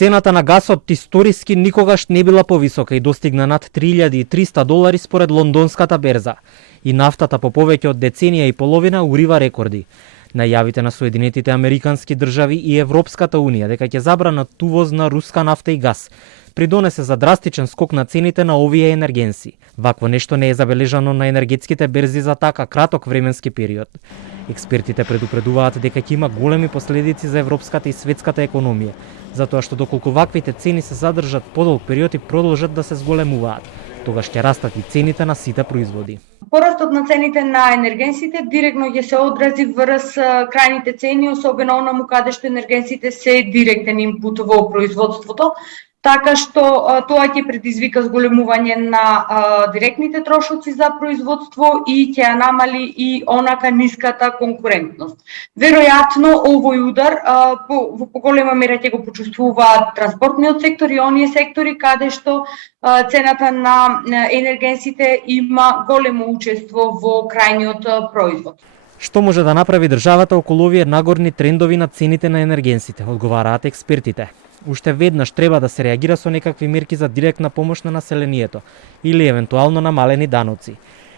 Цената на гасот историски никогаш не била повисока и достигна над $3,300 според лондонската берза. И нафтата по повеќе од деценија и половина урива рекорди. Најавите на Соединетите Американски држави и Европската Унија дека ќе забранат увоз на руска нафта и газ придонесе за драстичен скок на цените на овие енергенси. Вакво нешто не е забележано на енергетските берзи за така краток временски период. Експертите предупредуваат дека ќе има големи последици за европската и светската економија, затоа што доколку ваквите цени се задржат подолг период и продолжат да се зголемуваат, тогаш ќе растат и цените на сите производи. Порастот на цените на енергенсите директно ќе се одрази врз крајните цени, особено онаму каде што енергенсите се директен инпут во производството, така што тоа ќе предизвика зголемување на директните трошоци за производство и ќе ја намали и онака ниската конкурентност. Веројатно овој удар во поголема мера ќе го почувствуваат транспортниот сектор и оние сектори каде што цената на енергенсите има големо учество во крајниот производ. Што може да направи државата околу овие нагорни трендови на цените на енергенсите, одговараат експертите. Уште веднаш треба да се реагира со некакви мерки за директна помош на населението или евентуално намалени даноци.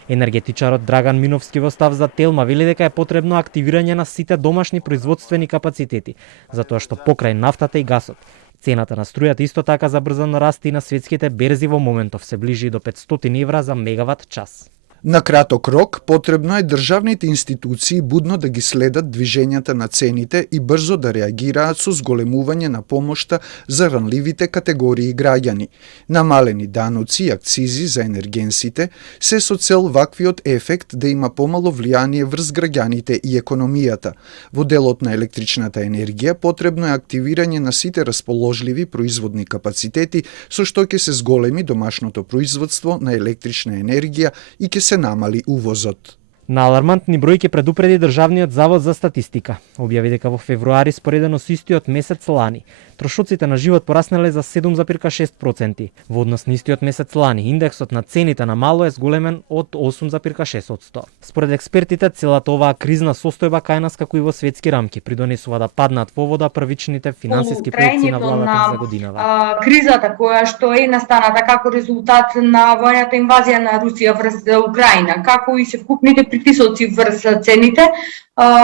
Енергетичарот Драган Миновски во став за Телма вели дека е потребно активирање на сите домашни производствени капацитети, затоа што покрај нафтата и гасот, цената на струјата исто така забрзано расте и на светските берзи во моментов се ближи до 500 евра за мегават час. На краток рок потребно е државните институции будно да ги следат движењата на цените и брзо да реагираат со зголемување на помошта за ранливите категории граѓани. Намалени даноци и акцизи за енергенсите се со цел ваквиот ефект да има помало влијание врз граѓаните и економијата. Во делот на електричната енергија потребно е активирање на сите расположливи производни капацитети со што ќе се зголеми домашното производство на електрична енергија и ќе се намали увозот. На алармантни бројки предупреди Државниот завод за статистика. Објави дека во февруари споредено со истиот месец лани, трошоците на живот пораснале за 7,6%. Во однос на истиот месец лани, индексот на цените на мало е зголемен од 8,6%. Според експертите, целата оваа кризна состојба кај нас како и во светски рамки придонесува да паднат во вода првичните финансиски проекции на владата за годинава. Кризата која што е настаната како резултат на војната инвазија на Русија врз Украина, како и севкупните притисоци врз цените,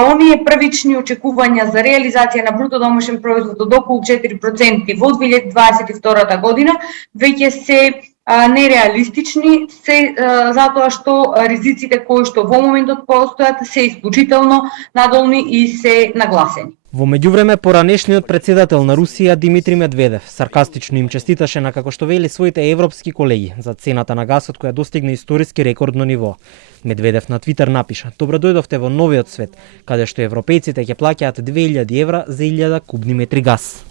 оние првични очекувања за реализација на бруто домашен производ од околу 4% во 2022 година веќе се нереалистични, затоа што ризиците кои што во моментот постојат се исклучително надолни и се нагласени. Во меѓувреме, поранешниот председател на Русија Димитри Медведев саркастично им честиташе на, како што вели, своите европски колеги за цената на гасот која достигна историски рекордно ниво. Медведев на Твитер напиша: "Добро дојдовте во новиот свет, каде што европејците ќе плаќаат 2000 евра за 1000 кубни метри газ."